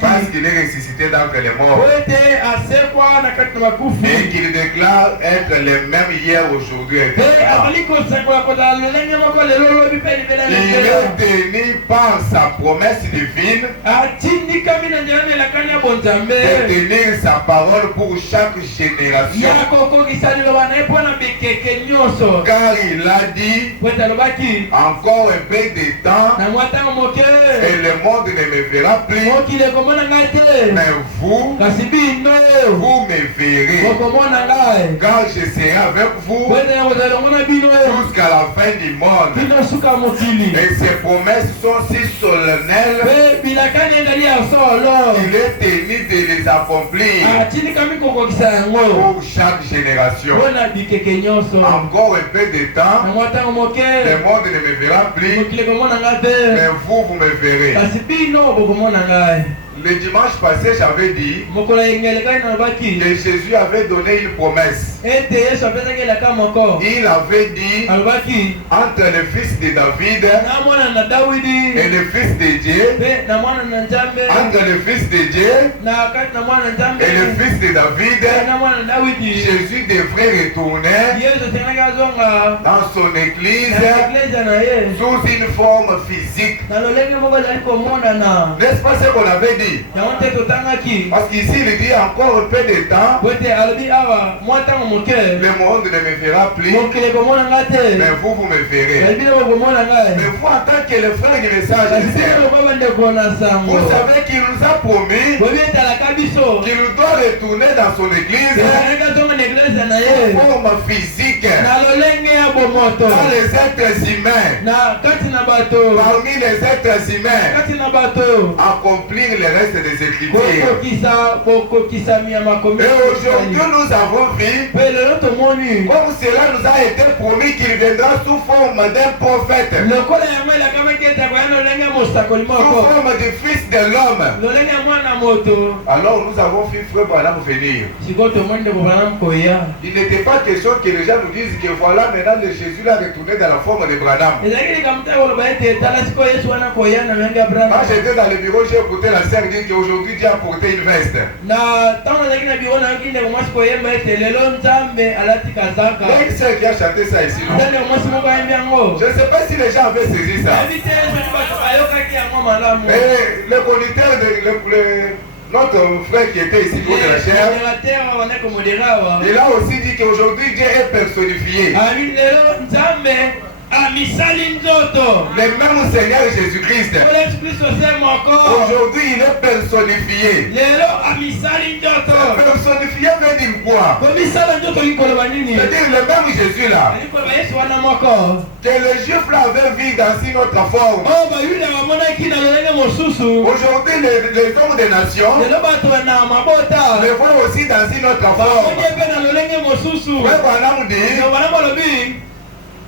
Parce qu'il est ressuscité d'entre les morts. Et qu'il déclare être le même hier, aujourd'hui et éternellement. Il est tenu par sa promesse divine de tenir sa parole pour chaque génération. Car il a dit encore un peu de temps et le monde ne me verra plus. Mais vous me verrez. Car je serai avec vous jusqu'à la fin du monde. Et ces promesses sont si solennelles. Il est tenu de les accomplir pour chaque génération. Encore un peu de temps, le monde ne me verra plus, mais vous me verrez. Le dimanche passé, j'avais dit que Jésus avait donné une promesse. Il avait dit entre le fils de David et le fils de Dieu, entre le fils de Dieu et le fils de David, Jésus devrait retourner dans son église sous une forme physique. N'est-ce pas ce qu'on avait dit? Parce qu'ici il dit encore un peu de temps, le monde ne me verra plus, mais vous me verrez. Mais vous, en tant que le frère du message, vous savez qu'il nous a promis qu'il nous doit retourner dans son église en forme physique, dans les êtres humains, parmi les êtres humains, accomplir les restes des Écritures. Et aujourd'hui nous avons vu, comme cela nous a été promis, qu'il viendra sous forme d'un prophète, sous forme du fils de l'homme. Alors nous avons vu Frère Branham venir. Il n'était pas question que les gens nous disent que voilà maintenant le Jésus l'a retourné dans la forme de Branham. Moi j'étais dans le bureau, j'ai écouté la sœur dire qu'aujourd'hui Dieu a porté une veste. L'ex qui a chanté ça ici, non? Je ne sais pas si les gens avaient saisi ça. Et le conducteur notre frère qui était ici pour de la chair, il a aussi dit qu'aujourd'hui Dieu est personnifié. Le même Seigneur Jésus-Christ, aujourd'hui il est personnifié. Personnifié veut dire quoi? C'est-à-dire le même Jésus là, que les Juifs là avaient vu dans une autre forme. Aujourd'hui les hommes des nations le voient aussi dans une autre forme.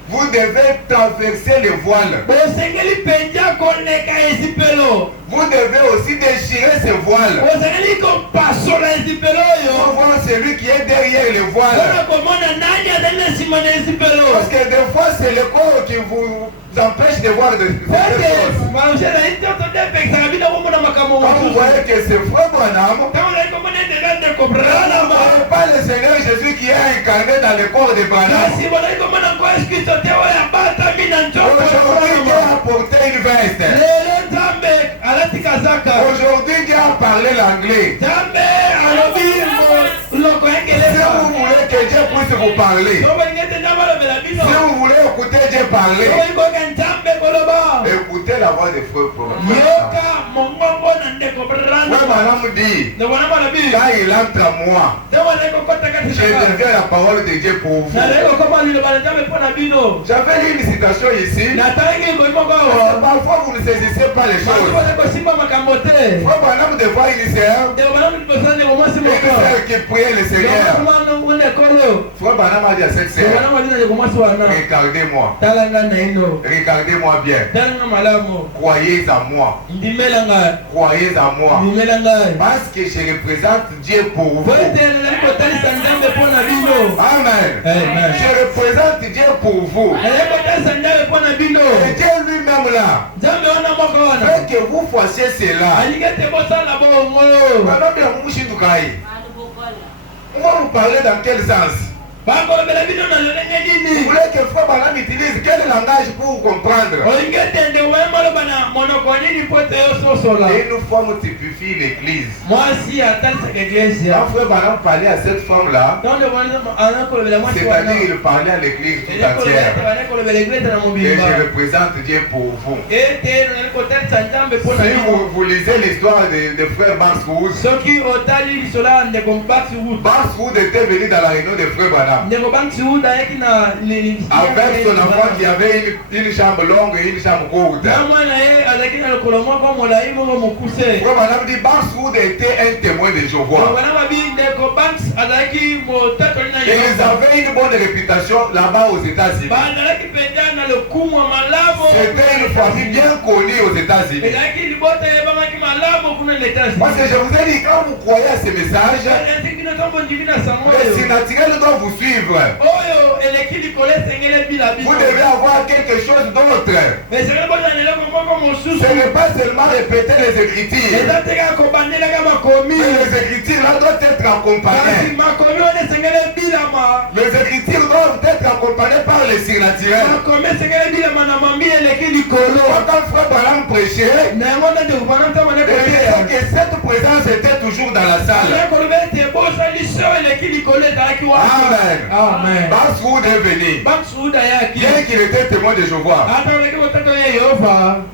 Vous devez traverser le voile. Vous devez aussi déchirer ce voile pour voir celui qui est derrière le voile. Parce que des fois c'est le corps qui vous empêche de voir des choses. Quand vous voyez que c'est Frère Branham, vous ne voyez pas le Seigneur Jésus qui est incarné dans le corps de Branham. Aujourd'hui Dieu a porté une veste. Aujourd'hui Dieu a parlé l'anglais. Si vous voulez que Dieu puisse vous parler, si vous voulez écouter Dieu parler, écoutez la voix de Frère Branham. Frère Branham dit, quand il entre à moi, je deviens la parole de Dieu pour vous. J'avais lu une citation ici. Parfois vous ne saisissez pas les choses. Frère Branham devant une sœur qui priait le Seigneur. Frère Branham a dit à cette sœur, regardez-moi. Regardez-moi bien. Croyez en moi. Croyez en moi. Parce que je représente Dieu pour vous. Amen. Je représente Dieu pour vous. Et Dieu lui-même là fait que vous fassiez cela. On va vous parler dans quel sens? Vous voulez que Frère Branham utilise quel langage pour vous comprendre? Et une femme typifie l'église. Quand Frère Branham parlait à cette femme-là, c'est-à-dire il parlait à l'église tout entière. Et je représente Dieu pour vous. Si vous lisez l'histoire de Frère Barswood, Barswood était venu dans la réunion de Frère Branham avec son enfant qui avait une chambre longue et une chambre courte. Frère Branham dit Barswood était un témoin de Jéhovah. Et ils avaient une bonne réputation là-bas aux États-Unis. C'était une famille bien connue aux États-Unis. Parce que je vous ai dit, quand vous croyez à ces messages, le surnaturel doit vous suivre. Vous devez avoir quelque chose d'autre. Ce n'est pas seulement répéter les Écritures. Mais les Écritures là doivent être accompagnées. Les Écritures doivent être accompagnées par le surnaturel. Quand Frère Branham prêchait, que cette présence était toujours dans la salle. Amen. Amen. Barswood est venu. Bien qu'il était témoin de Jéhovah.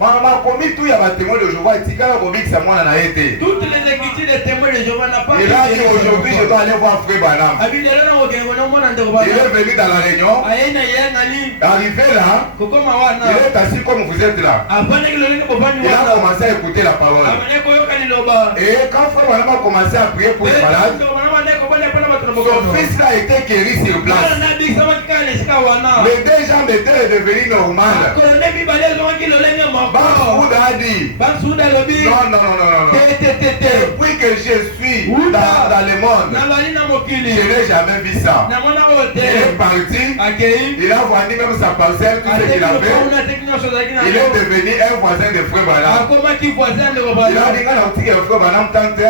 Maman commis tout, il y a un témoin de Jéhovah. Toutes les écritures des témoins de Jéhovah n'a pas. Et là, aujourd'hui, je dois aller voir Frère Branham. Il est venu dans la réunion. Arrivé là, il est assis comme vous êtes là. Il a commencé à écouter la parole. Et quand Frère Branham a commencé à prier pour les malades, son fils a été guéri sur place. Les deux jambes étaient devenues normales. Barswood a dit non. Depuis que je suis dans le monde, je n'ai jamais vu ça. Il est parti, il a vendu même sa parcelle, tout ce qu'il avait. Il est devenu un voisin de Frère Branham. Il a dit quand Frère Branham tente,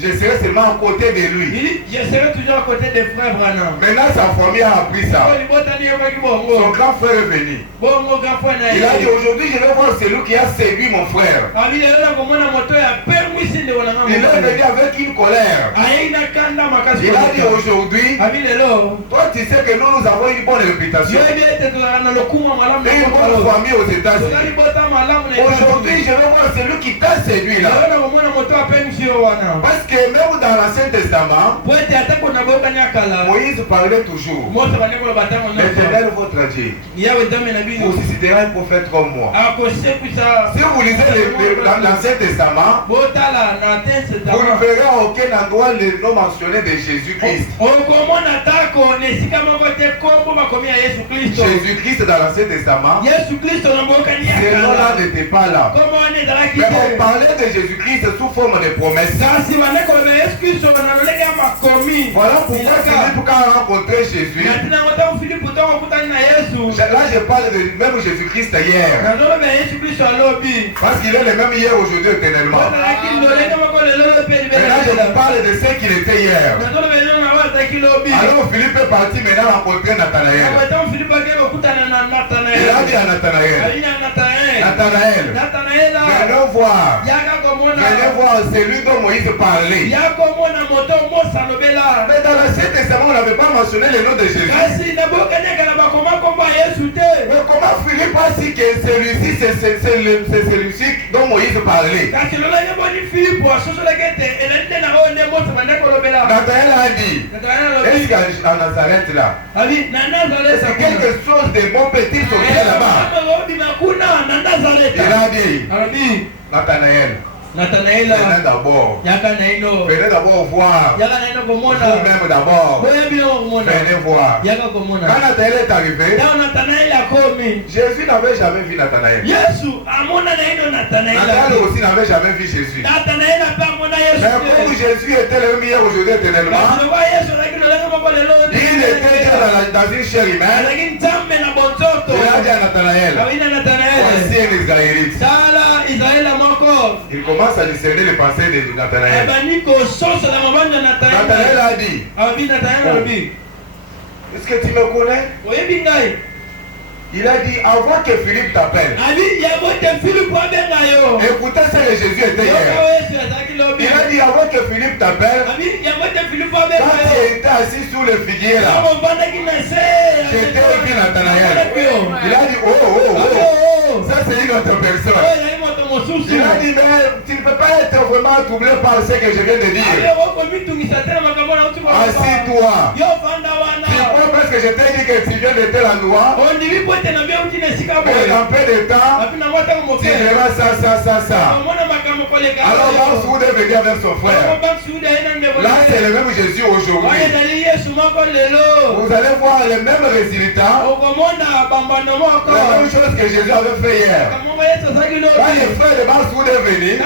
je serai seulement à côté de lui. Je serai toujours à côté de Frère Branham. Maintenant sa famille a appris ça. Son grand frère est venu. Il a dit aujourd'hui je vais voir celui qui a séduit mon frère. Il est venu avec une colère. Il a dit aujourd'hui, toi tu sais que nous avons une bonne réputation. Une bonne famille aux États-Unis. Aujourd'hui je vais voir celui qui t'a séduit là. Parce que même dans l'Ancien Testament, Moïse parlait toujours. L'Éternel votre Dieu vous suscitera un prophète comme moi. Si vous lisez l'Ancien Testament, vous ne verrez à aucun endroit le nom mentionné de Jésus-Christ. Jésus-Christ dans l'Ancien Testament, ce nom-là n'était pas là. Mais on parlait de Jésus-Christ sous forme de promesse. Voilà pourquoi Philippe, quand a rencontré Jésus, là je parle de même Jésus-Christ hier. Parce qu'il est le même hier, aujourd'hui, éternellement. Mais là je vous parle de ce qu'il était hier. Alors Philippe est parti maintenant rencontrer Nathanaël. Il a dit à Nathanaël, venez voir celui dont Moïse parlait. Mais dans l'Ancien Testament, on n'avait pas mentionné le nom de Jésus. Mais comment Philippe a dit que celui-ci, c'est celui-ci dont Moïse parlait? Nathanaël a dit, est-ce qu'à Nazareth là, c'est quelque chose de bon petit sorti là-bas? Il a dit, Nathanaël, Nathanaël d'abord. Venez d'abord voir. Vous-même d'abord. Venez voir. Quand Nathanaël est arrivé, Jésus n'avait jamais vu Nathanaël. Nathanaël aussi n'avait jamais vu Jésus. Mais comme Jésus était le hier, aujourd'hui, éternellement, il était dans une chair humaine. Il a dit à Nathanaël, voici un Israélite. Il commence à discerner les pensées de Nathanaël. Nathanaël a dit, est-ce que tu me connais? Il a dit, avant que Philippe t'appelle. Écoutez ce que Jésus était hier. Il a dit, avant que Philippe t'appelle, quand tu étais assis sous le figuier là, j'étais vu Nathanaël. Il a dit, oh, ça c'est une autre personne. Il a dit, mais tu ne peux pas être vraiment troublé par ce que je viens de dire. Assis-toi. Tu crois parce que je t'ai dit que tu viens de tel endroit? Et en peu de temps, tu verras ça. Alors Bansoude est venu avec son frère. Là c'est le même Jésus aujourd'hui. Vous allez voir les mêmes résultats. La même chose que Jésus avait fait hier. Quand le frère de Bansoude est venu, il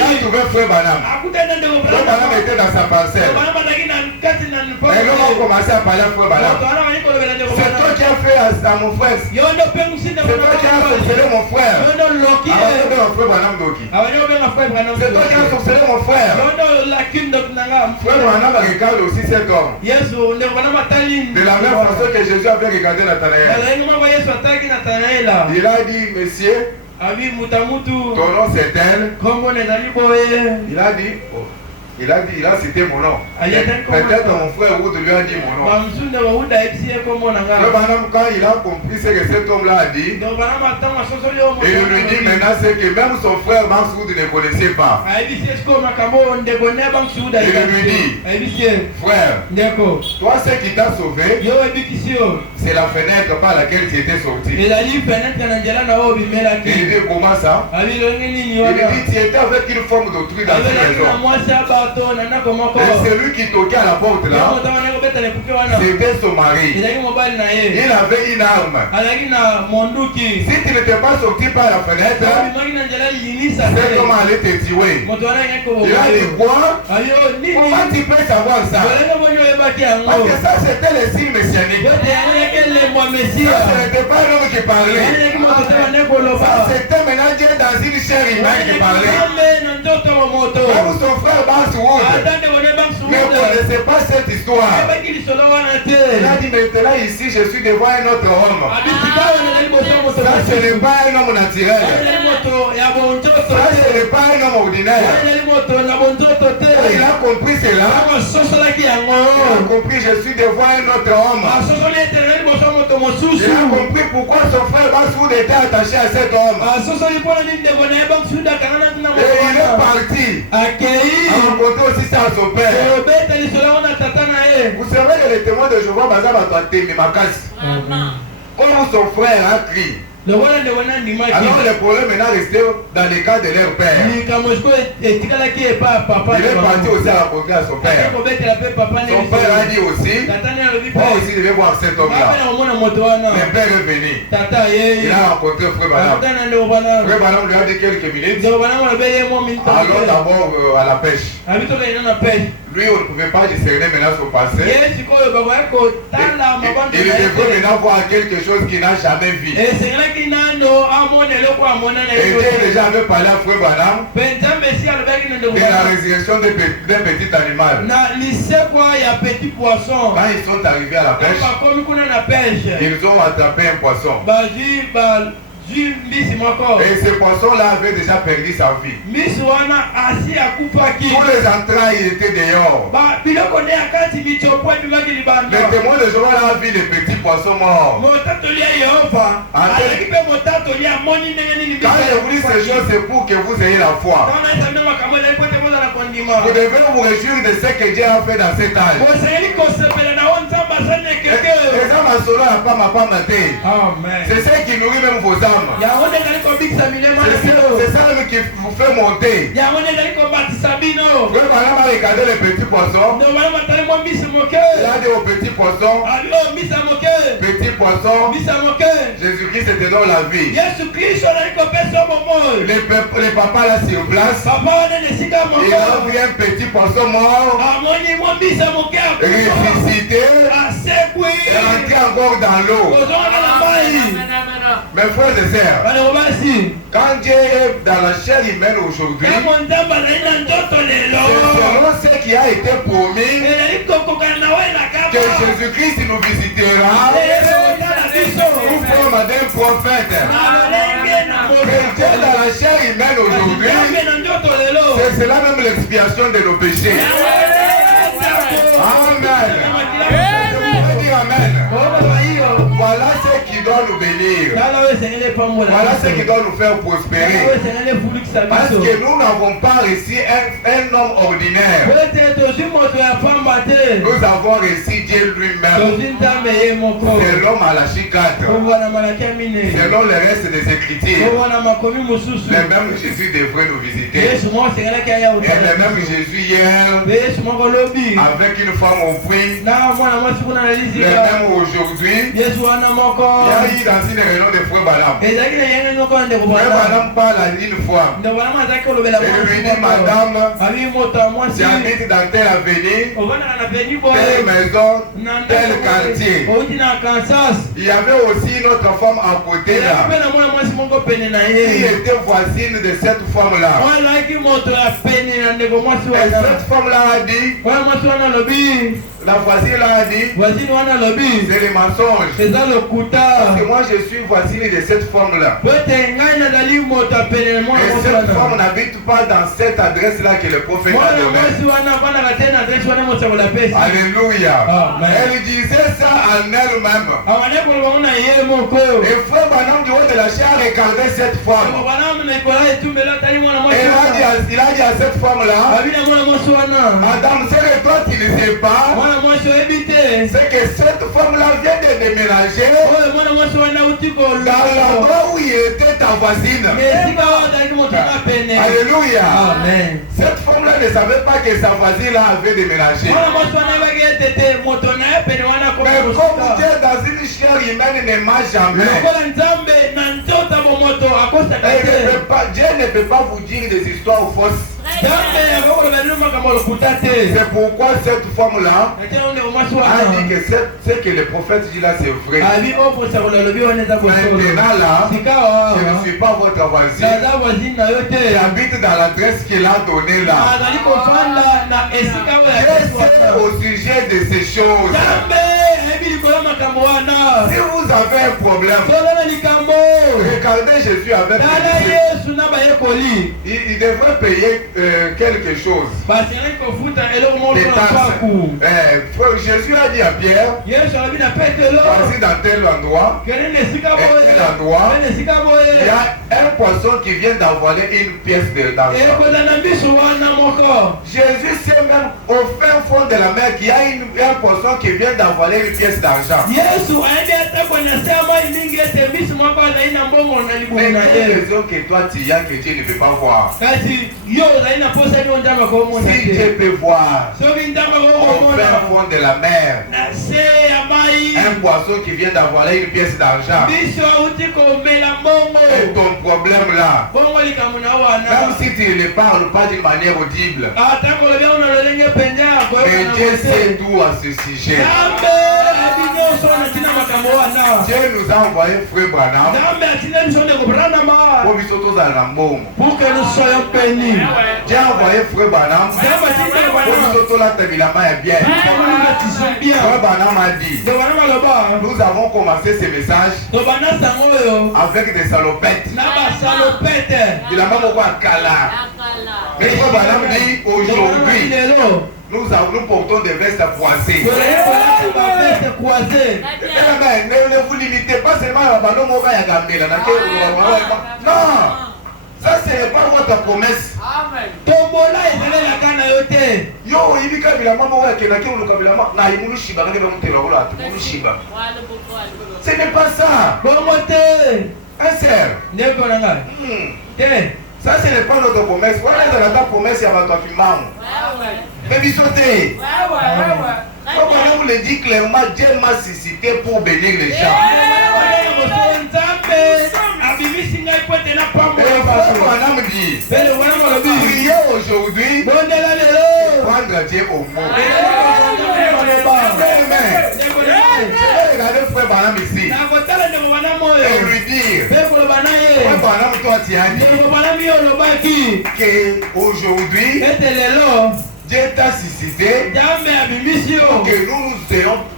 a trouvé frère Banam. Frère Banam était dans sa parcelle. Et l'homme a commencé à parler à frère Banam. C'est toi qui as fait à mon frère. C'est toi qui as sorcelé mon frère. C'est toi qui as sorcelé mon frère. Frère Branham regarde aussi cet homme. De la même façon que Jésus avait regardé Nathanaël. Il a dit, monsieur, ton nom c'est tel. Il a cité mon nom. Peut-être mon frère Wood lui a dit mon nom. Le madame, quand il a compris ce que cet homme-là a dit, et il lui dit maintenant c'est que même son frère Mansoud ne connaissait pas. Il lui dit, frère, toi ce qui t'a sauvé, c'est la fenêtre par laquelle tu étais sorti. Il dit comment ça? Il dit tu étais avec une forme d'autrui dans une maison. Et celui qui toquait à la porte là, c'était son mari. Il avait une arme. Si tu n'étais pas sorti par la fenêtre, c'est comment aller te tuer. Il a dit quoi? Comment tu peux savoir ça? Parce que ça c'était le signe messianique. Ça ce n'était pas l'homme qui parlait. Ça c'était maintenant Dieu dans une chair humaine qui parlait. Même son frère ne connaissez pas cette histoire. Il a dit maintenant ici je suis devant un autre homme. Ça ce n'est pas un homme naturel. Ça ce n'est pas un homme ordinaire. Il a compris cela. Il a compris je suis devant un autre homme. Il a compris pourquoi son frère Basoud était attaché à cet homme. Et il est parti. A rencontré aussi ça à son père. Vous savez que les témoins de Jéhovah comme son frère a crié. Alors le problème maintenant resté dans les cas de leur père. Il est parti aussi à rencontrer à son père. Son père a dit aussi, moi aussi je vais voir cet homme-là. Le père est venu. Il a rencontré frère Banam. Frère Banam lui a dit quelques minutes. Alors d'abord à la pêche. Lui, on ne pouvait pas discerner maintenant son passé. Il devait maintenant voir quelque chose qu'il n'a jamais vu. Et Dieu déjà avait parlé à frère Branham de la résurrection d'un petit animal. Quand ils sont arrivés à la pêche, ils ont attrapé un poisson. Et ce poisson-là avait déjà perdu sa vie. Tous les entrailles étaient dehors. Le témoin de Jéhovah a vu les petits poissons morts. Quand je vous dis ces choses, c'est pour que vous ayez la foi. Vous devez vous réjouir de ce que Dieu a fait dans cet âge. Et C'est ça qui nourrit même vos âmes. C'est ça même qui vous fait monter. Regardez les petits poissons. Regardez aux petits poissons. Petits poissons. Jésus-Christ était dans la vie. Les papas là sur place. Il a vu un petit poisson mort. Ressuscité. Et rentré encore dans l'eau. Mes frères et sœurs, quand Dieu est dans la chair humaine aujourd'hui, selon ce qui a été promis, que Jésus-Christ nous visitera, nous sommes d'un prophète. Mais Dieu dans la chair humaine aujourd'hui, c'est cela même l'expiation de nos péchés. Amen. Amen. Voilà ce qui doit nous bénir. Voilà ce qui doit nous faire prospérer. Parce que nous n'avons pas reçu un homme ordinaire. Nous avons reçu Dieu lui-même. C'est l'homme à la chicate. Selon le reste des Écritures, le même Jésus devrait nous visiter. Et le même Jésus hier, avec une femme au puits, le même aujourd'hui. Il y a eu dans une réunion de Frère Balam. Frère Balam parle une fois. Et lui dit, madame, j'habite dans telle avenue, telle maison, tel quartier. Il y avait aussi une autre femme à côté là, qui était voisine de cette femme-là. Et cette femme-là a dit, la voisine là a dit, c'est les mensonges. Parce que moi je suis voisine de cette femme-là. Et cette femme n'habite pas dans cette adresse-là que le prophète a donnée. Alléluia. Elle disait ça en elle-même. Et frère Branham du haut de la chair a regardé cette femme. Et il a dit à cette femme-là, madame, c'est que toi tu ne sais pas, c'est que cette femme-là vient de déménager dans l'endroit où il était ta voisine. Alléluia. Cette femme-là ne savait pas que sa voisine avait déménagé. Mais comme Dieu dans une chair humaine ne m'a jamais, Dieu ne peut pas vous dire des histoires fausses. C'est pourquoi cette femme-là a dit que ce que le prophète dit là c'est vrai. Maintenant là, je ne suis pas votre voisine. J'habite dans l'adresse qu'il a donnée là. C'est au sujet de ces choses. Si vous avez un problème, regardez Jésus avec il devrait payer quelque chose. Des taxes. Jésus a dit à Pierre, voici dans tel endroit, tel endroit, il y a un poisson qui vient d'envoler une pièce d'argent. Jésus sait même au fin fond de la mer qu'il y a un poisson qui vient d'envoler une pièce d'argent. Mais quelle raison que toi tu y as que Dieu ne peut pas voir? Si Dieu peut voir au fin fond de la mer un poisson qui vient d'envoler une pièce d'argent, et ton problème là, même si tu ne parles pas d'une manière audible, mais Dieu sait tout à ce sujet. Dieu nous a envoyé Frère Branham pour que nous soyons bénis. Dieu a envoyé Frère Branham pour la bien. Frère Branham a dit, nous avons commencé ce message avec des salopettes. Il a même beaucoup à Kala. Mais Frère Branham dit, aujourd'hui, nous portons des vestes croisées. Ne vous limitez pas seulement à la ballon. Non, ça ce n'est pas votre promesse. Yo, il dit que la maman est là, qui est le cabinet, na imulu shiba, quand il va monter là, imulu shiba. Ce n'est pas ça. Un cerf. Ça, ce n'est pas notre promesse. Voilà, dans la promesse, il y a votre film. Mais bisoté. Comme on vous le dit clairement, Dieu m'a suscité pour bénir les gens. Priez aujourd'hui, prendre Dieu au mot. Regardez frère Banam ici et lui dire, frère Banam, toi tu as dit qu'aujourd'hui Dieu t'a suscité pour que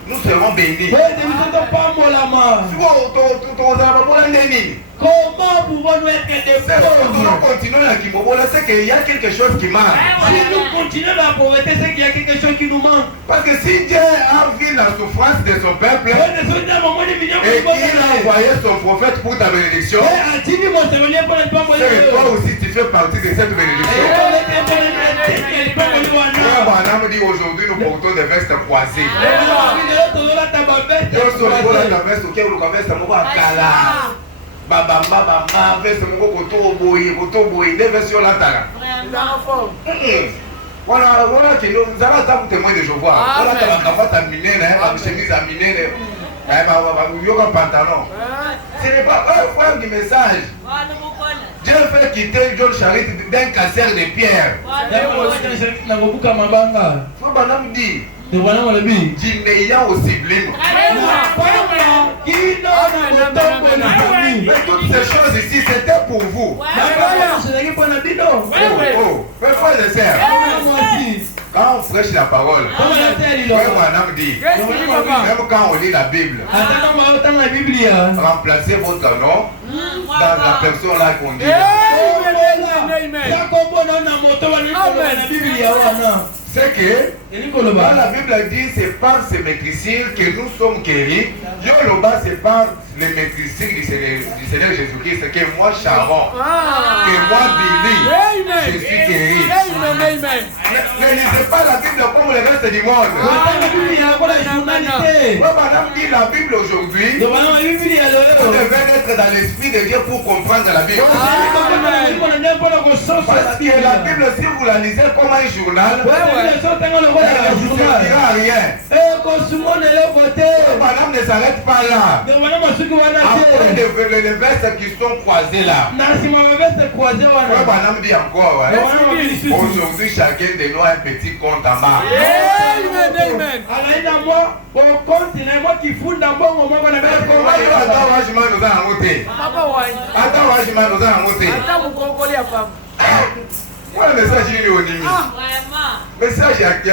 nous serons bénis. Comment pouvons-nous être des pauvres? C'est qu'il y a quelque chose qui manque. Si nous continuons la pauvreté, c'est qu'il y a quelque chose qui nous manque. Parce que si Dieu a vu la souffrance de son peuple et qu'il a envoyé son prophète pour ta bénédiction, c'est que toi aussi tu fais partie de cette bénédiction. Madame dit aujourd'hui nous portons des vestes croisées. Baba, veste mon kotoboyi, des vestes sur la tara. Voilà qui nous allons témoin de Jéhovah. Voilà ta cravate à miner, ma chemise à miner, ma pantalon. Ce n'est pas un frère du message. Dieu fait quitter John Charit d'un cancer de pierre. Faut Banam dit. D'Iméa au sublime. Mais toutes ces choses ici, c'était pour vous. Frères et sœurs, quand on prêche la parole, frère Branham dit, même quand on lit la Bible, remplacez votre nom dans la personne là qu'on dit. C'est que quand la Bible dit c'est par ces maîtrisures que nous sommes guéris, Yoloba c'est par les maîtrisures du Seigneur Jésus-Christ, que moi Sharon, que moi Billy, je suis guéri. Ne lisez pas la Bible comme le reste du monde. Madame dit la Bible aujourd'hui, vous devez être dans l'esprit de Dieu pour comprendre la Bible. Parce que la Bible, si vous la lisez comme un journal, elle ne servira à rien. Madame ne s'arrête pas là. Après les vestes qui sont croisées là. Madame dit encore, aujourd'hui chacun de nous a un petit compte en bas. Voilà le message il est au niveau. Message qui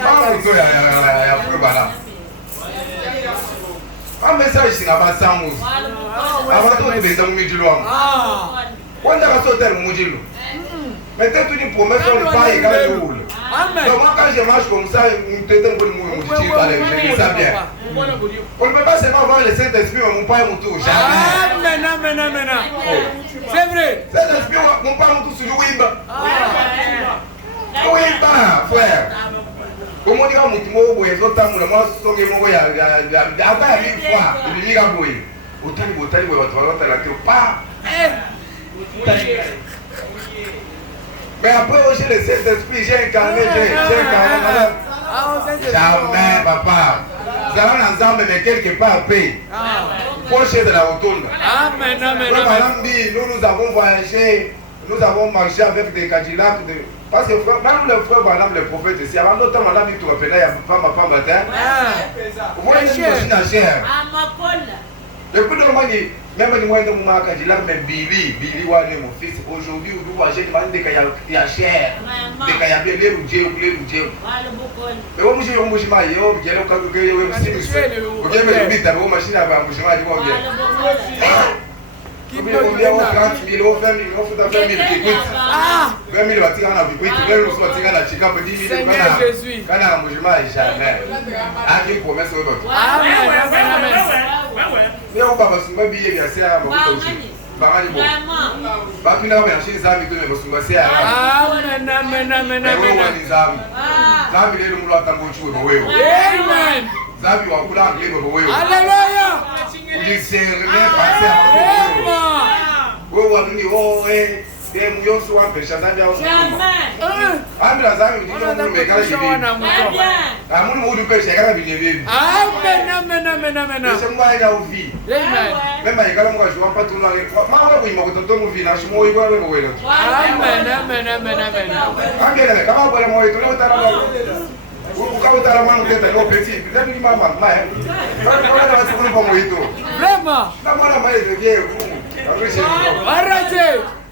m'a montré à Frébala. Un message c'est là-bas sans mousse. Avant tout les gens me disent on a sauté le moujilo. Mais tu une promesse on ne pas égal le roule. Donc moi quand je marche comme ça, on te donne pour le moujilo je sais bien. On ne peut pas seulement voir le Saint-Esprit mais mon père mon tour jamais. Amen. C'est vrai. Saint-Esprit mon père mon tour sur Wimba. Wimba frère. Comment dire mon timo boye zota mo moi songe mo ya ata ni fois il liga boye. Otani boye votre la tête pas. Mais après aussi le Saint-Esprit j'ai incarné madame. Jamais papa. Nous allons ensemble mais quelque part paix. Proche de la rotonde. Amen. Madame dit nous avons voyagé, nous avons marché avec des Cadillacs. Parce que même le frère madame le prophète ici, avant notre madame dit tout rappelé, il y a pas matin. Vous voyez une machine à chair. Depuis le moment même moi de mon Cadillac, mais Billy mon fils, aujourd'hui vous voyez des y a chair, des Cayabé, les Roudier. Mais moi j'ai un mouchima, j'ai un cadeau que j'ai me dit à vos machines à mouchima, qui me dit 30 000, 20 000, 20 000 qui coûte. 20 000 bâtiments à Biquit, 20 000 bâtiments à Chica, 10 000 quand un mouchima est jamais. À qui promesse au autre. Mais on va se mettre bien, c'est à mon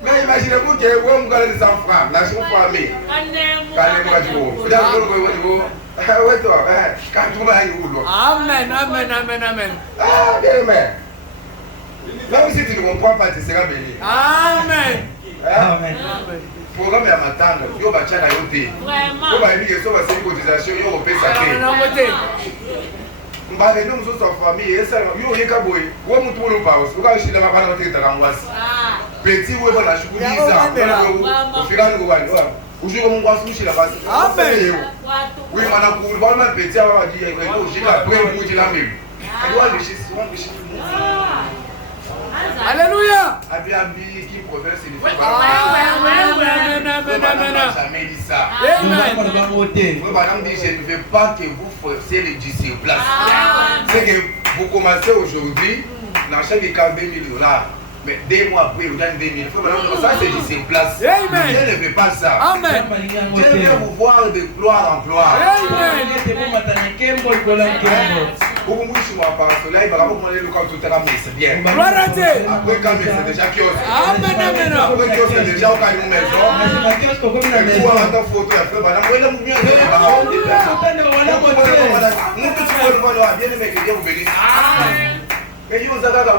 Mais imaginez-vous que vous avez des enfants, la chou famille. Amen, amen, amen, amen. Ah, bien, amen. Même si tu ne comprends pas, tu seras béni. Amen. Amen. Programme à m'attendre. Yo va tchana yoté. Vraiment. Yo va dire que ça va ser une cotisation, yo va payer ça. Mbale nous sommes en famille et ça yo yeka boy. Wo mutu wo pa os. Ko ka shila ba bana te tarangwasi. Petit wo bana shukuliza. Ko fika ngo bani. Uji ko mungwasu shila basi. Amen. Oui, mana ku ba na petit aba di ko shika pre mu di la mimi. Ko wa bishi so bishi. Alléluia. Abi qui proverbe c'est jamais dit ça. Amen. Je ne veux pas que vous forciez les disciples. C'est que vous commencez aujourd'hui, dans chaque cas 20 000 $. Mais 2 mois après, vous gagnez 2 000. Ça, c'est disciples. Dieu ne veut pas ça. Amen. Dieu veut vous voir de gloire en gloire. Amen. Pour vous, je suis par cela, il va vous demander le camp tout à l'heure, mais c'est bien. Après, quand c'est déjà kiosque. Amen. Après, kiosque, c'est déjà au cas de maison. Pour avoir ta photo, après, madame, vous allez bien. Bien aimé, que Dieu vous bénisse. Mais vous avez dit,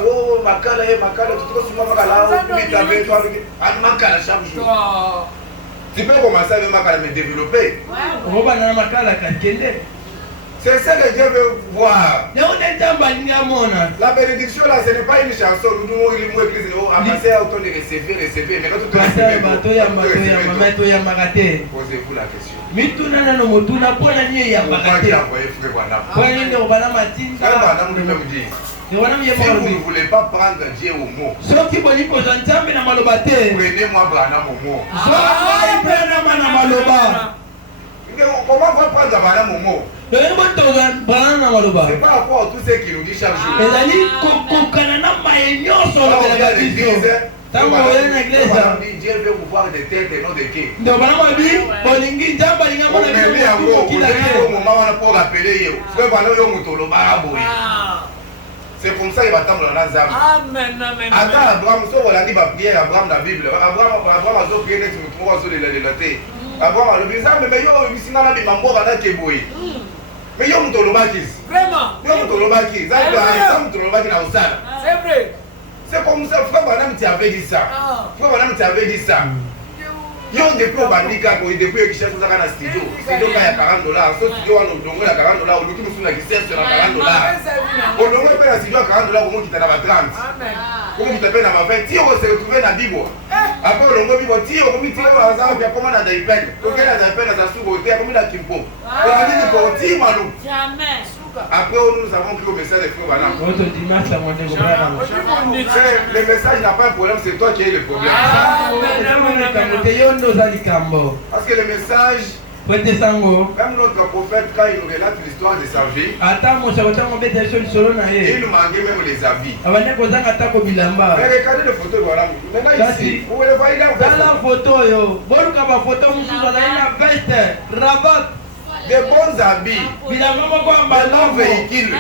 makala, tout ce que makala chaque jour. Tu peux commencer avec makala, mais développer. C'est ça que Dieu veut voir. La bénédiction là, ce n'est pas une chanson. Nous devons l'église, amasser autant de recevoir. Mais quand tu posez-vous la question. Pourquoi tu as envoyé frère Wanam? Frère Wanam lui-même dit, si vous ne voulez pas prendre Dieu au mot, prenez-moi Branham au mot. Comment on va prendre Branham au mot? C'est pas rapport à tout ce qu'il nous dit chaque jour. Dieu veut vous voir des têtes et non des quais. C'est comme ça qu'il va attendre dans les âmes. Amen, amen. Attends, Abraham, si on a dit la prière, Abraham dans la Bible, Abraham a prié, tu me trouves sur les latés. Abraham a dit, mais yo, ici, dans la Bible, on va aller keboy. Mais yo, on te l'obakis. Vraiment. Yo, on te l'obakis. Ça, on te l'obakis dans le salle. C'est vrai. C'est comme ça, frère Madame, tu avais dit ça. Frère Madame, tu avais dit ça. Yo, depuis au bandika, depuis que je cherche dans un studio, studio il y a $40. Ce studio, on a $40. On a dit que nous sommes sur $40. On a fait un studio à $40, au moins qui était dans 30. Comment tu t'appelles dans 20? Si on s'est retrouvé dans la Bible. Après, on a dit, si on a mis tiré dans la Bible, comment on a des peines? Comment on a des peines dans la sous-côté, comment on a dit Kimpo? On a dit que pour ti, Malou. Jamais. Après, nous avons pris au message de Frère Wanam. Le message n'a pas un problème, c'est toi qui as le problème. Parce que le message, même notre prophète, quand il nous relate l'histoire de sa vie, il nous manquait même les habits. Mais regardez les photos de Wanam. Maintenant ici, vous voulez voir, il a des bons habits, des bons véhicules,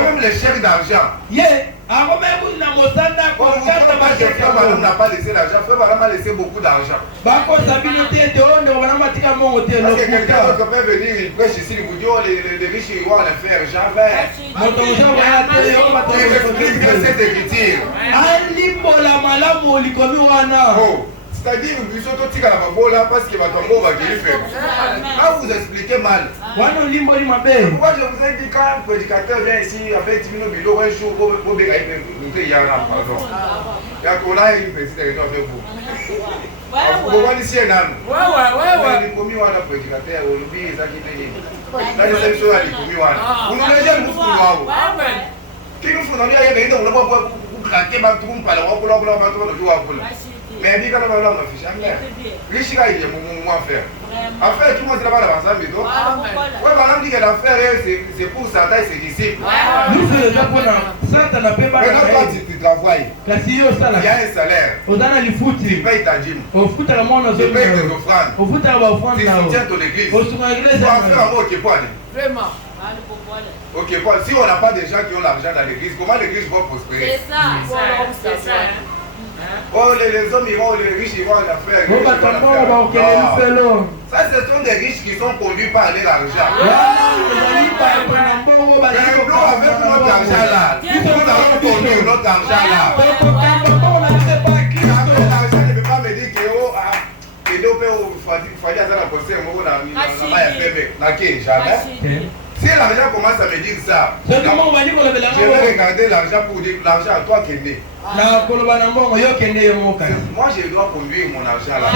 même les chèques d'argent. Frère n'a pas laissé l'argent, Frère Wanam a laissé beaucoup d'argent. Parce que quelqu'un d'autre peut venir, il prêche ici, il vous dit, oh, les riches, ils vont aller faire jamais. Il explique cette écriture. Oh. C'est-à-dire, vous êtes là parce que votre amour va guérir. Là, vous expliquez mal. Pourquoi je vous ai dit quand un prédicateur vient ici avec 10 minutes, il aura un jour, vous pouvez il y a pardon. Il y a qu'on a une petite réunion avec vous. Vous voyez ici un âme. Ouais. Les commis, on a prédicateur, on oublie ça qui est. La deuxième chose, les commis, on a. Vous nous l'avez dit, nous faisons. Qui nous faisons, il y a des gens, on ne peut pas craquer, mais tout le monde parle, on peut pas. Mais dis quand on a fiché, les chiens, il y a moins à faire. Affaire, tout le monde est là-bas dans ensemble. Ouais, madame dit que l'affaire, c'est pour Satan et ses disciples. Nous, c'est le Japon. Satan n'a pas mal. Maintenant, quand tu travailles, il y a un salaire. Tu payes ta dîme. Tu payes tes offrandes. Tu soutiens ton église. Tu vas faire un mot qui est pas. Vraiment. Ok, bon, si on n'a pas des gens qui ont l'argent dans l'église, comment l'église va prospérer? C'est ça. Oh, les hommes iront, les riches iront en affaires. Ça, ce sont des riches qui sont conduits par l'argent. Mais nous, avec notre argent là, nous avons conduit notre argent là. L'argent ne peut pas me dire que il fallait aller à la poste, jamais. Si l'argent commence à me dire ça, je vais regarder l'argent pour dire l'argent à toi qui est né. Moi, je dois conduire mon argent là.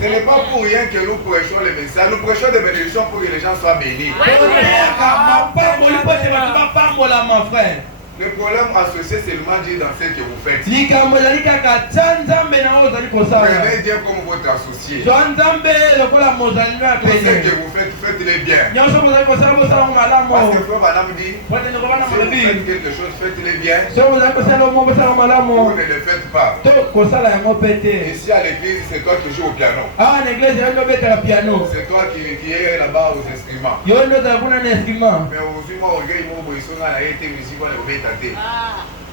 Ce n'est pas pour rien que nous prêchons les messages. Nous prêchons des bénédictions pour que les gens soient bénis. Le problème associé, c'est le mal dit dans ce que vous faites. Prenez Dieu comme votre associé. Tout ce que vous faites, faites-le bien. Parce que frère madame dit, si vous faites quelque chose, faites-le bien. Vous ne le faites pas. Ici à l'église, c'est toi qui joues au piano. C'est toi qui es là-bas aux instruments. Mais aussi, moi, au gars, il été musique,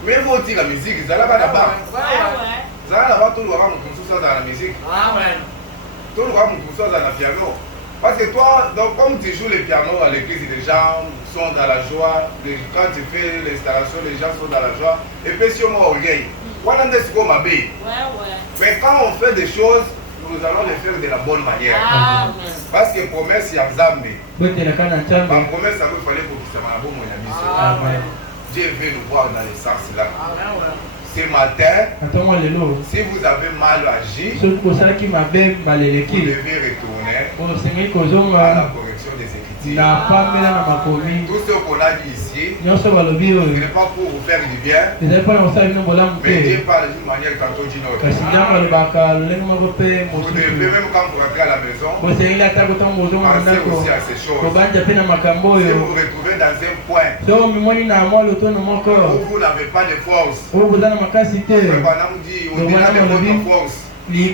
mais vous dites la musique, vous allez là-bas. Vous allez là-bas, tout le monde dans la musique. Tout le monde dans le piano. Parce que toi, donc, comme tu joues le piano à l'église, les gens sont dans la joie. Quand tu fais l'installation, les gens sont dans la joie. Et puis si on m'a orgueil, mais quand on fait des choses, nous allons les faire de la bonne manière. Parce que promesse, il y a Zambé. Ma promesse, ça veut fallait pour qu'il se m'en Dieu veut nous voir dans le sens là. Ce matin, si vous avez mal agi, vous devez retourner à la correction des Écritures. Tout ce qu'on a dit ici, ce n'est pas pour vous faire du bien, mais Dieu parle d'une manière tantôt d'une autre. Vous devez, même quand vous rentrez à la maison, pensez aussi à ces choses. Si vous vous retrouvez dans un point où vous n'avez pas de force, madame dit, au-delà de votre force, il y a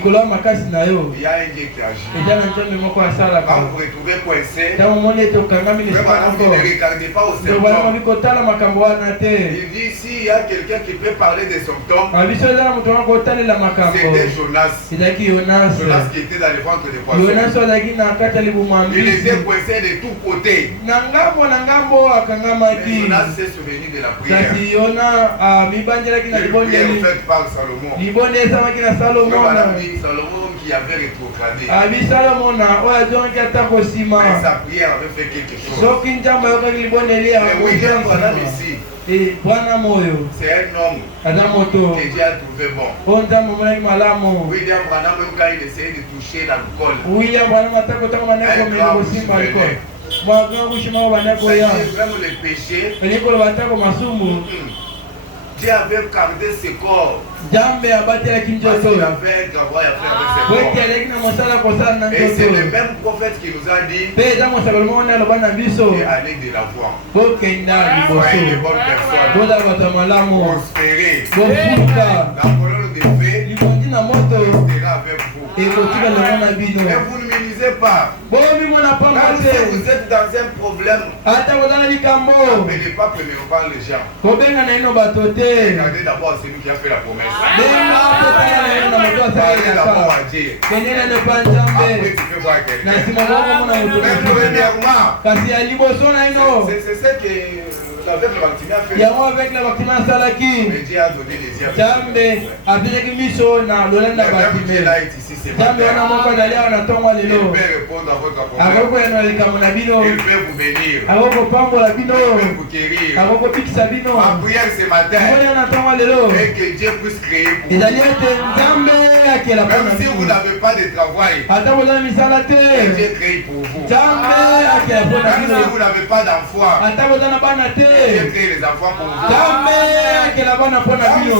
un Dieu qui agit. Quand vous vous retrouvez coincé, madame dit, ne regardez pas aux symptômes. Il dit, s'il y a quelqu'un qui peut parler des symptômes, c'était Jonas. Jonas qui était dans le ventre des poissons. Il était coincé de tous côtés. Mais Jonas s'est souvenu de la prière. La prière faite par Salomon. Salomon qui avait rétrogradé. Mais sa prière avait fait quelque chose. Mais William Branham ici, c'est un homme que Dieu a trouvé bon. William Branham, même quand il essayait de toucher l'alcool, un grand souvenir. C'est vraiment le péché. Dieu avait gardé ses corps. Parce qu'il avait un travail à faire avec ses corps. Et c'est le même prophète qui nous a dit d'aller de l'avant. Soyez de bonnes personnes. Prospérer. La colonne de paix sera avec vous. Mais vous ne minimisez pas. Quand vous êtes dans un problème, n'appelez pas premièrement les gens. Regardez d'abord celui qui a fait la promesse. Parlez d'abord à Dieu. Après tu peux voir quelqu'un. Mais premièrement, c'est ce que yango avec le bâtiment asalaki Nzambe apesaki miso na lolanda Bartimée Nzambe wana moko azali awa na ntongo lelo akokoyanola likambo na bino akokopambola bino akokobikisa bino okolia na ntongo lelo ezali ete Nzambe akela mpona ata kozala misala te Nzambe akela mpona bino ata kozala na bana te Nzambe akela bana mpona bino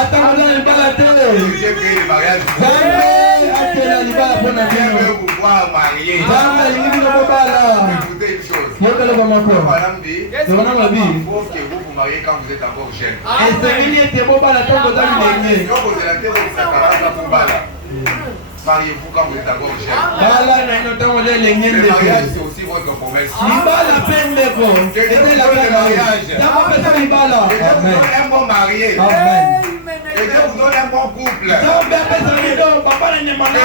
ata kozala libala te Nzambe akela libala mpona bino Nzambe alingi bino kobala yokeloko moko lobana mabi esengeli ete bobala ntango oza milenge Mariez-vous quand vous êtes encore jeune. Le mariage, c'est aussi votre promesse. C'était le mariage. Et Dieu vous donne un bon marié. Et Dieu vous donne un bon couple. Et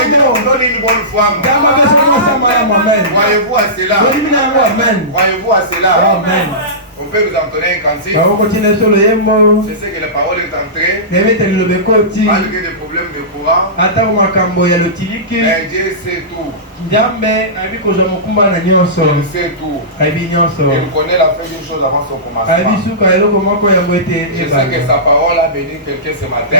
Dieu vous donne une bonne femme. Voyez-vous à cela? Voyez-vous à cela? On peut nous entonner un cantique. Je sais que la parole est entrée. Malgré des problèmes de courant. Mais Dieu sait tout. Il sait tout. Il connaît la fin d'une chose avant son commencement. Je sais que sa parole a béni quelqu'un ce matin.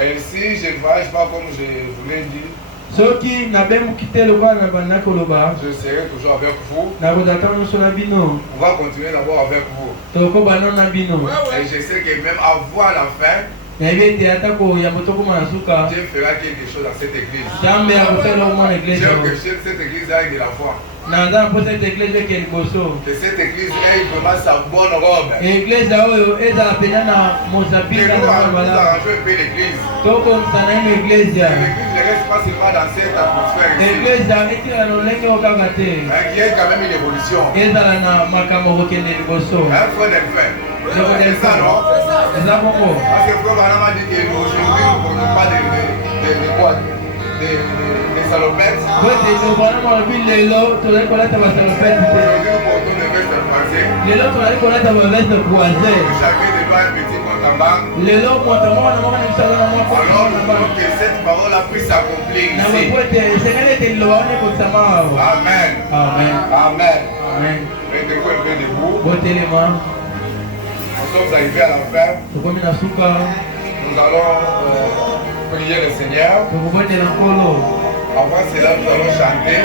Et si je ne voyage pas comme je vous l'ai dit, je serai toujours avec vous. On va continuer d'abord avec vous. Et je sais que même avoir la fin, Dieu fera quelque chose dans cette église. Dieu que cette église aille de la foi. Que cette église ait vraiment sa bonne robe. Que nous arrangeons un peu l'église. L'église ne reste pas seulement dans cette atmosphère ici. Qu'il y ait quand même une évolution. Un frère des frères. C'est ça, non? Parce que frère Madame a dit qu'aujourd'hui on ne parle pas des salopettes. Aujourd'hui nous portons des vestes croisées. Chacun de nous a un petit compte en banque. Alors que cette parole a pu s'accomplir ici. Amen. Amen. Mettez-vous un peu debout. Nous sommes arrivés à la fin. Nous allons prier le Seigneur. Avant cela, nous allons chanter.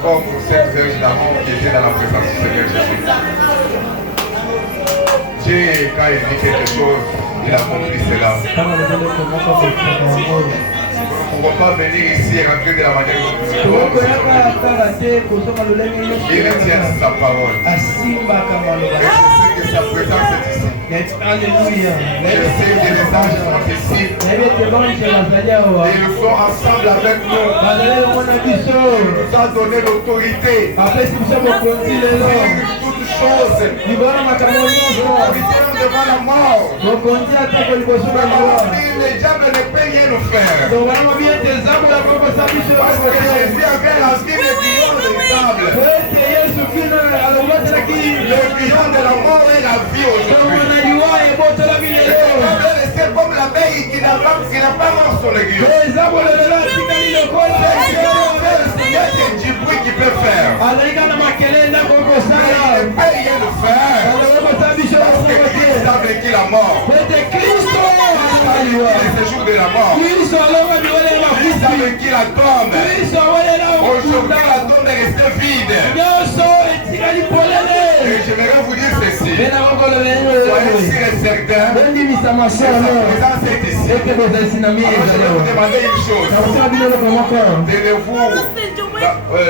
encore pour cette verge d'amour qui était dans la présence du Seigneur Jésus. Dieu, quand il dit quelque chose, il accomplit cela. Nous ne pouvons pas venir ici et rentrer de la manière dont nous voulons. Il retient sa parole. Et je sais que sa présence est ici. Alléluia. Je sais que les anges sont ici. Ils sont ensemble avec nous. Il nous a donné l'autorité. Toutes choses. Nous devant la mort. Le diable ne peut rien nous faire. Parce que Jésus avait lancé le billon des tables. Le billon de la mort est la vie aujourd'hui. C'est comme l'abeille qui n'a pas mort sur l'aiguillon. C'est du bruit qu'il peut faire. Mais il ne peut rien le faire. Parce que Christ a vaincu la mort. Christ a vaincu le séjour de la mort. Christ a vaincu la tombe. Aujourd'hui, la tombe est restée vide. Et j'aimerais vous dire ceci. Soyez sûr et certain que sa présence est ici. Alors je vais vous demander une chose. Tenez-vous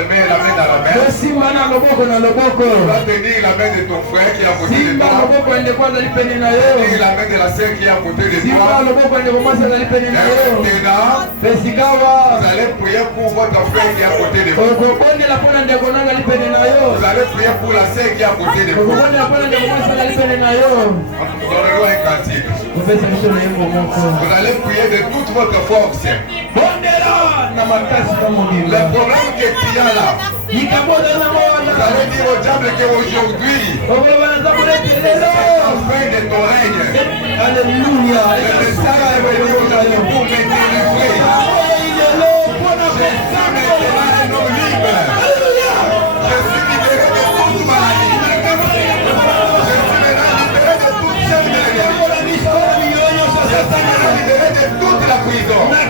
mets la main dans la main. Tu vas tenir la main de ton frère qui est à côté de toi. Tenir la main de la sœur qui est à côté de toi. Et maintenant, vous allez prier pour votre frère qui est à côté de vous. Vous allez prier pour la sœur qui est à côté de vous. Nous donnerons un cantique. Vous allez prier de toute votre force. Le problème que tu as là, vous allez dire au diable qu'aujourd'hui, c'est la fin de ton règne. Alléluia. Le message est venu aujourd'hui pour me délivrer. Je suis maintenant un homme libre. Je suis libéré de toute maladie. Je suis maintenant libéré de toute chaîne de l'ennemi. Je suis maintenant libéré de toute la prison. La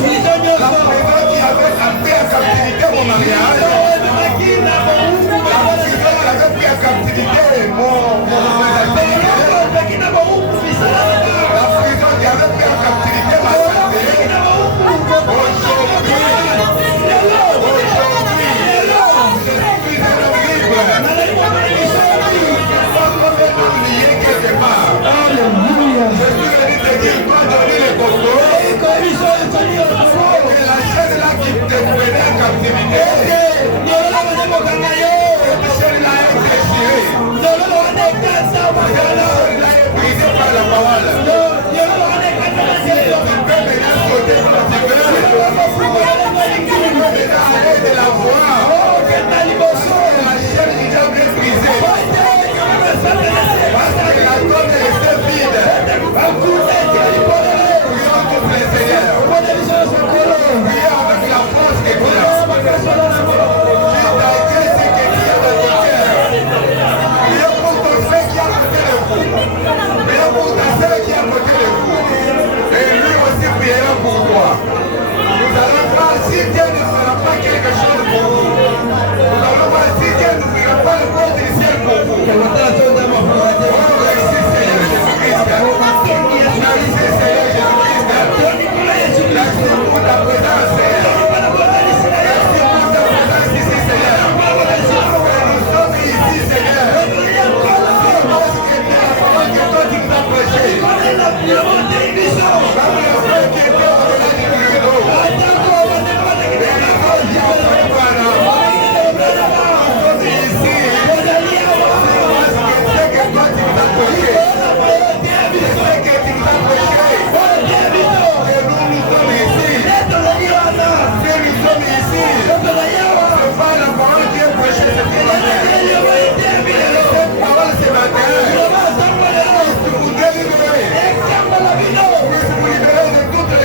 prison qui avait amené à captivité mon mariage. La prison qui avait pris à captivité mon activité. La prison qui avait pris à captivité ma santé. Aujourd'hui, je suis un homme libre. Je suis lié quelque part. Je suis venu te dire, toi, donner les costauds. Et la chaîne là qui te prenait en captivité. Cette chaîne là est déchirée. Cette chaîne là est brisée par la parole. Tu peux maintenant sauter quand tu veux. Tu peux maintenant aller de la voir. La chaîne du diable est brisée. Parce que la tombe est restée vide. Prions contre le Seigneur. Prions avec la force que tu as. Tu t'as été ce que tu as dans ton cœur. Prions pour ton frère qui est à côté de vous. Prions pour ta soeur qui est à côté de vous. Et lui aussi priera pour toi. Nous allons voir si Dieu ne fera pas quelque chose pour vous. Nous allons voir si Dieu n'ouvrira pas le monde du ciel pour vous. Merci Seigneur Jésus-Christ. Merci Seigneur Jésus-Christ. Merci pour ta présence Seigneur. Merci pour ta présence ici Seigneur. Nous sommes ici Seigneur. Parce que tu as la parole que toi tu nous as prêchée. Toutes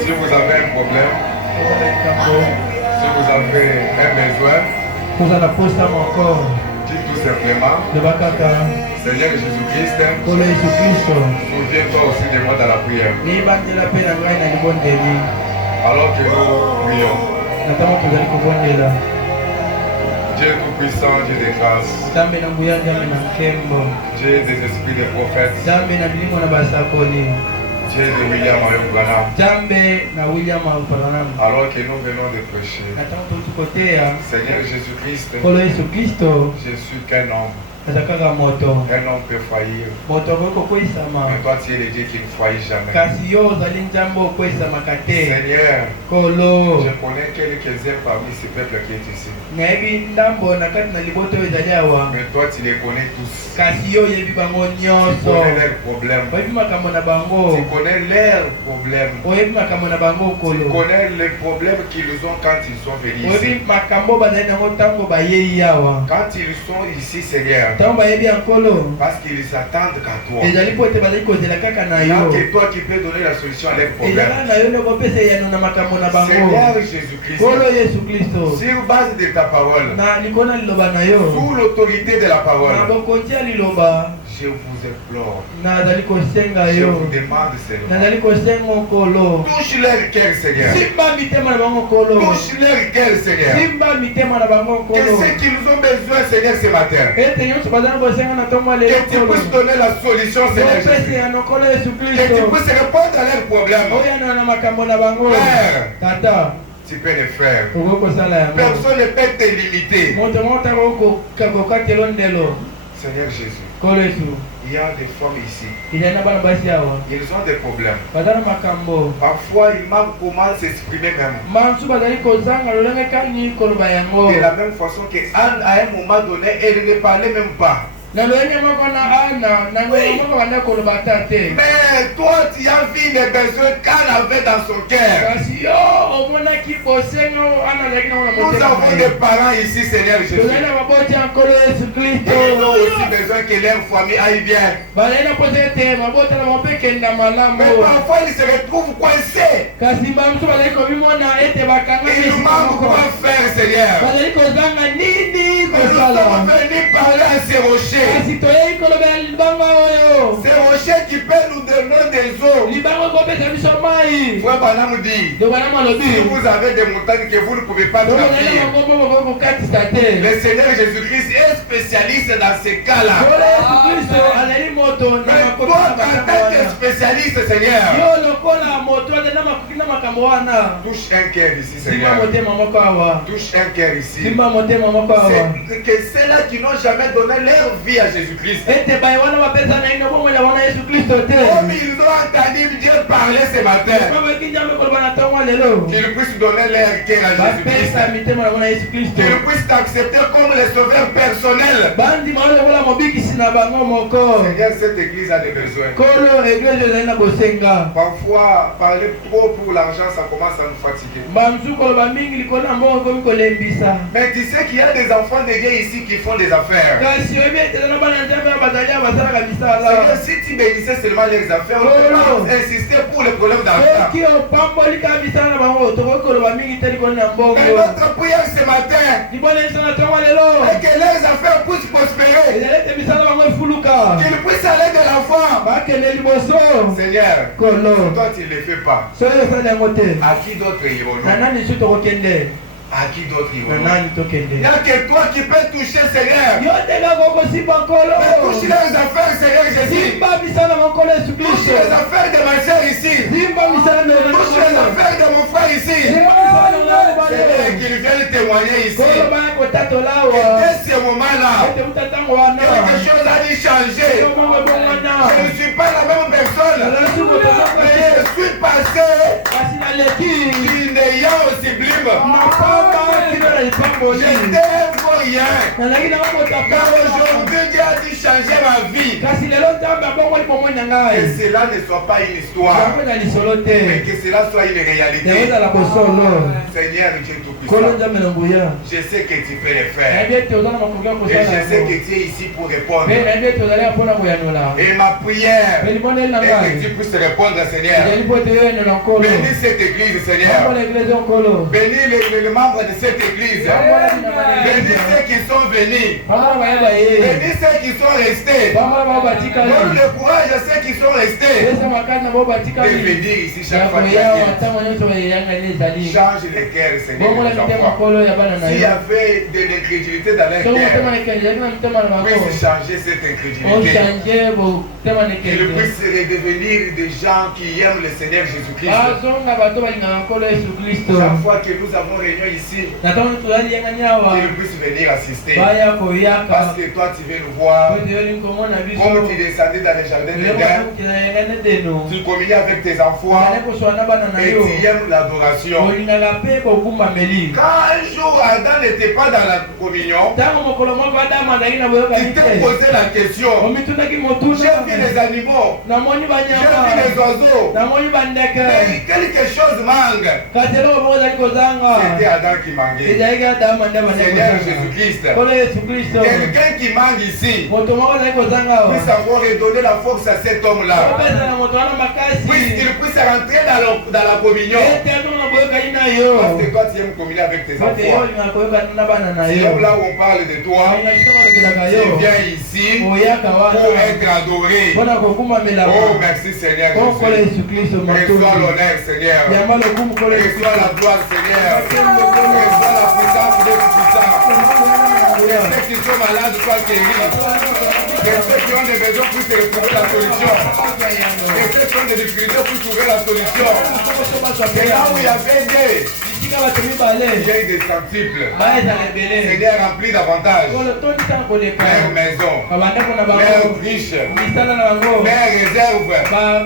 Si vous avez un problème, si vous avez un besoin, dites tout simplement, Seigneur Jésus-Christ, souviens-toi aussi de moi dans la prière. Alors que nous prions, Dieu tout-puissant, Dieu des grâces, Dieu des esprits des prophètes, Dieu de William Branham, alors que nous venons de prêcher, Seigneur Jésus-Christ, je suis qu'un homme. Un homme peut faillir, mais toi tu es le Dieu qui ne faillit jamais. Seigneur, je connais quelques-uns parmi ces peuples qui est ici, mais toi tu les connais tous. Tu connais leurs problèmes, tu connais leurs problèmes, tu connais les problèmes qu'ils ont quand ils sont venus ici. Quand ils sont ici, Seigneur, parce qu'ils s'attendent qu'à toi. Il n'y a que toi qui peux donner la solution à leurs problèmes. Seigneur Jésus-Christ, sur base de ta parole, sous l'autorité de la parole, je vous implore, je vous demande, Seigneur, touche leur cœur, Seigneur. Touche leur cœur, Seigneur. Que ce qu'ils ont besoin, Seigneur, ce matin, que tu puisses donner la solution, Seigneur Jésus. Que tu puisses répondre à leurs problèmes. Père, tu peux le faire. Personne ne peut te limiter. Seigneur Jésus, il y a des femmes ici. Ils ont des problèmes. Parfois, ils manquent comment s'exprimer même. De la même façon qu'à un moment donné, elle ne parlait même pas. Mais toi, tu as vu les besoins qu'elle avait dans son cœur. Nous avons des parents ici, Seigneur Jésus. Ils ont aussi besoin que leur famille aille bien. Mais parfois, ils se retrouvent coincés. Ils nous manquent quoi faire, Seigneur. Nous sommes venus parler à ces rochers. Ces rochers qui peuvent nous donner des eaux. Frère Branham nous dit, si vous avez des montagnes que vous ne pouvez pas gravir, le Seigneur Jésus-Christ est spécialiste dans ces cas-là. Mais toi, en tant que spécialiste, Seigneur, touche un cœur ici, Seigneur. Touche un cœur ici. C'est que ceux-là qui n'ont jamais donné leur vie à Jésus-Christ, comme ils ont entendu Dieu parler ce matin, qu'ils puissent donner leur cœur à Jésus-Christ, qu'ils puissent t'accepter comme le sauveur personnel. Seigneur, cette église a des besoins. Parfois, parler trop pour l'argent, ça commence à nous fatiguer. Mais tu sais qu'il y a des enfants de Dieu ici qui font des affaires. Seigneur, si tu bénissais seulement les affaires, on ne peut pas insister pour le problème d'argent. Mais notre prière ce matin est que les affaires puissent prospérer, qu'ils puissent aller de l'enfant. Seigneur, toi tu ne le fais pas. À qui d'autre irons-nous? À qui d'autre il n'y a que toi qui peux toucher Seigneur. Touche les affaires, Seigneur Jésus. Touche les affaires de ma soeur ici. Touche les affaires de mon frère ici. Seigneur, qu'il vienne témoigner ici. Et dès ce moment-là, quelque chose a dû changer. Je ne suis pas la même personne. Mais je suis passé d'une ayant au sublime. J'étais pour rien. Car aujourd'hui, Dieu a dû changer ma vie. Que cela ne soit pas une histoire, mais que cela soit une réalité. Seigneur Dieu Tout-Puissant, je sais que tu peux le faire. Et je sais que tu es ici pour répondre. Et ma prière est que tu puisses répondre, Seigneur. Bénis cette église, Seigneur. Bénis les membres de cette église. Bénis ceux qui sont venus. Bénis ceux qui sont restés. Donne le courage à ceux qui sont restés. De venir ici chaque fois qu'il y a change les cœurs, Seigneur. S'il y avait de l'incrédulité dans leur cœur, puisse changer cette incrédulité. Qu'ils puissent redevenir des gens qui aiment le Seigneur Jésus-Christ. Chaque fois que nous avons réunion ici, qu'ils puissent venir assister. Parce que toi tu veux nous voir. Comme tu descendais dans les jardins d'Éden, tu communies avec tes enfants et tu aimes l'adoration. Quand un jour Adam n'était pas dans la communion, tu t'es posé la question. J'ai vu les animaux, j'ai vu les oiseaux, mais quelque chose manque. C'était Adam qui manquait. Seigneur Jésus-Christ, quelqu'un qui manque ici, puisse encore redonner la force à cet homme-là, puisqu'il puisse rentrer dans la communion. Parce que toi tu aimes communier avec tes enfants. C'est là où on parle de toi. Tu viens ici pour être adoré. Oh merci Seigneur Jésus. Reçois l'honneur Seigneur. Reçois la gloire Seigneur. Reçois la puissance de tout puissant. Ceux qui sont malades soient guéris. Et ceux qui ont des besoins puissent trouver la solution. Et ceux qui ont des difficultés puissent trouver la solution. Et là où il y avait des il y a eu des centiples. Seigneur, remplis davantage. Mère maison, mère riche, mère réserve.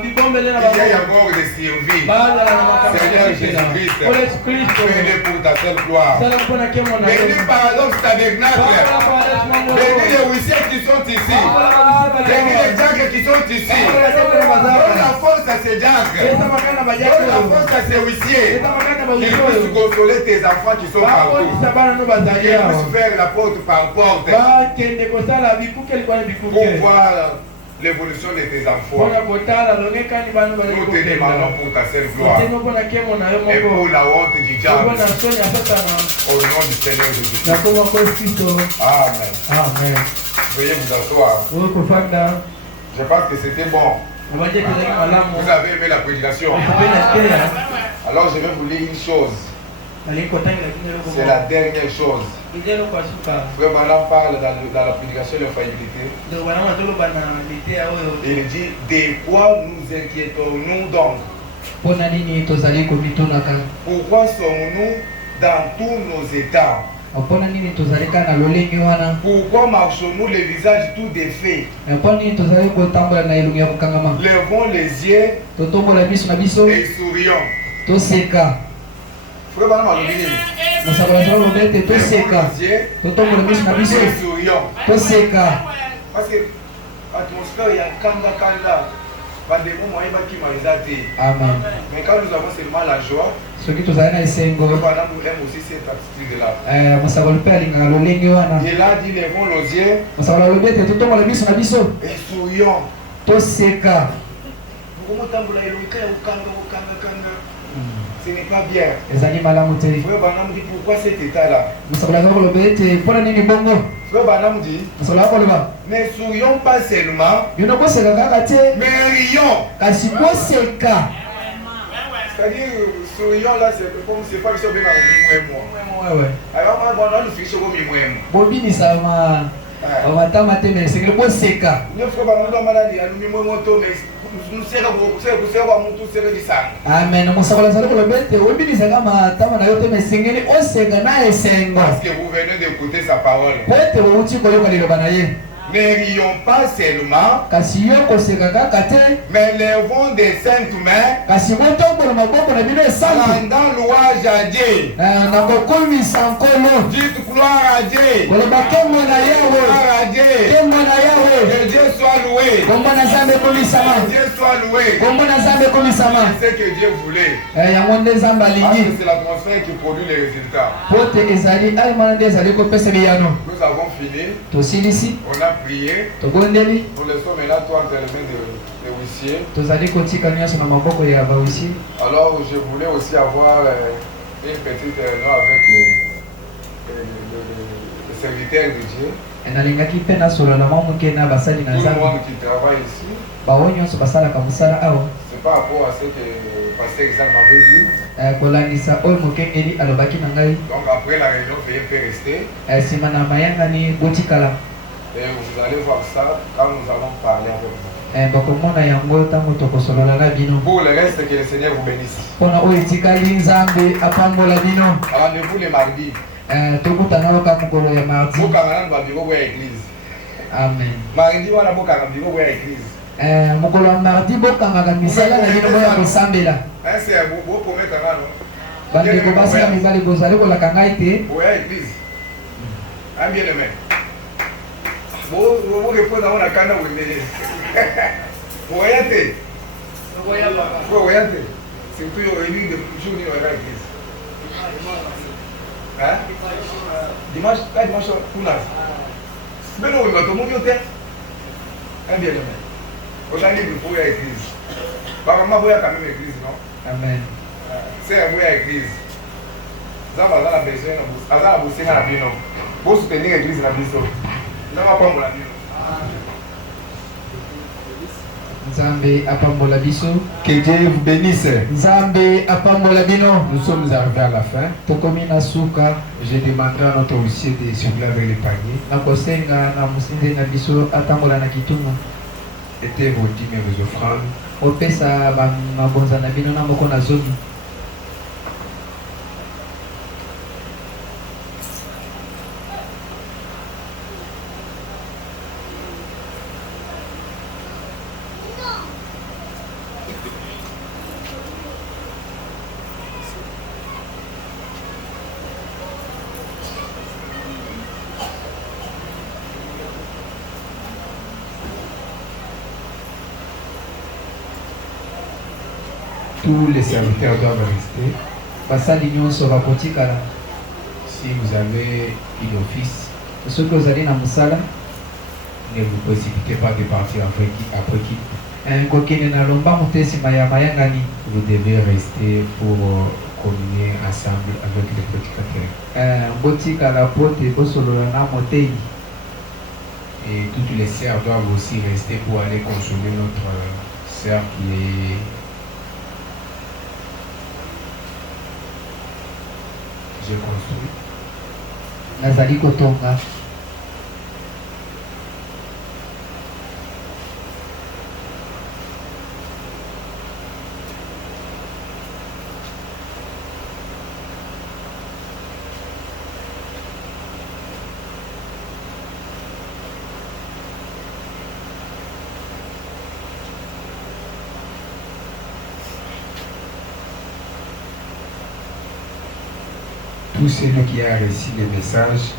Il y a encore des survies. Seigneur Jésus-Christ, bénis pour ta seule gloire. Bénis Paradoxe Tabernacle. Bénis les huissiers qui sont ici. Bénis les diacres qui sont ici. Donne la force à ces diacres. Donne la force à ces huissiers. Qu'ils puissent consoler tes enfants qui sont partout. Qu'ils puissent faire la porte par porte. Pour voir l'évolution de tes enfants. Nous te demandons pour ta seule gloire. Et pour la honte du diable. Au nom du Seigneur Jésus-Christ. Amen. Veuillez vous asseoir. Je pense que c'était bon. Vous avez aimé la prédication. Alors je vais vous lire une chose. C'est la dernière chose. Frère Branham parle dans la prédication de l'infaillibilité. Il dit de quoi nous inquiétons-nous donc? Pourquoi sommes-nous dans tous nos états? Pourquoi marchons-nous les visages tout défaits? Levons les yeux et sourions. Frère Branham a dit sourions. Parce que l'atmosphère il y a kanga. Mais quand nous avons seulement la joie, Frère Branham nous aime aussi cette attitude-là. Il a dit levons les yeux et sourions. Ce n'est pas bien. Frère Branham dit pourquoi cet état-là? Frère Branham dit ne sourions pas seulement, mais rions. C'est-à-dire, souriant là, c'est comme c'est pas que c'est bien à moi. Alors, moi, on a le fichier au moi. Bobini, ça m'a. On va t'amater, mais c'est que moi, c'est cas. Ne faut pas me demander à nous, mais nous serons beaucoup, amen. Musakala sala ko bete obini sanga matama na yote mesengeli osega na esengo. Parce que vous venez d'écouter sa parole. Pete wo uti ko yoka lelo banaye. Ne rions pas seulement, mais lèvons des saintes mains, rendant louange à Dieu. Dites gloire à Dieu. Gloire à Dieu. Que Dieu soit loué. Que Dieu soit loué. C'est ce que Dieu voulait. C'est l'atmosphère qui produit les résultats. Nous avons fini. On a prié. Nous laissons maintenant toi entre les mains de huissier. Alors je voulais aussi avoir une petite nom avec le serviteur de Dieu. Tout le monde qui travaille ici. C'est par rapport à ce que le pasteur Isaac m'avait dit. Donc après la réunion, veuillez rester. Et vous allez voir ça quand nous allons parler avec vous. Pour le reste, que le Seigneur vous bénisse. Rendez-vous les mardis. Amen. Mardi, on a beaucoup de bureau à l'église. C'est un beau promettre à l'église. Un bien aimé. Vous répondez à la canne. Vous voyez, c'est tout réuni de jour à l'église. Dimanche, pour là. Mais non, il va tout le monde au terre. Un bien aimé. Aujourd'hui, il faut y aller à l'église. Maman, vous y a quand même l'église, non? Amen. C'est un vrai église. Vous avez besoin de bosser dans la vie, non? Vous soutenir l'église dans la vie, non? Nzambe apambola biso. Que Dieu vous bénisse. Nzambe apambola bino. Nous sommes arrivés à la fin. Tokomi na suka. Je demanderai à notre huissier de circuler avec les paniers. Nakosenga na musinze na biso atambola na kitunga. Était vos dîmes et vos offrandes. Opesa ba mabonza na bino na moko na zobi. Tous les serviteurs doivent rester. Si vous avez une office, ne vous précipitez pas de partir après qui. Vous devez rester pour communier ensemble avec les prédicateurs. Et toutes les sœurs doivent aussi rester pour aller consoler notre sœur qui est construit. Nazali kotonga. Tout celui qui a reçu les messages,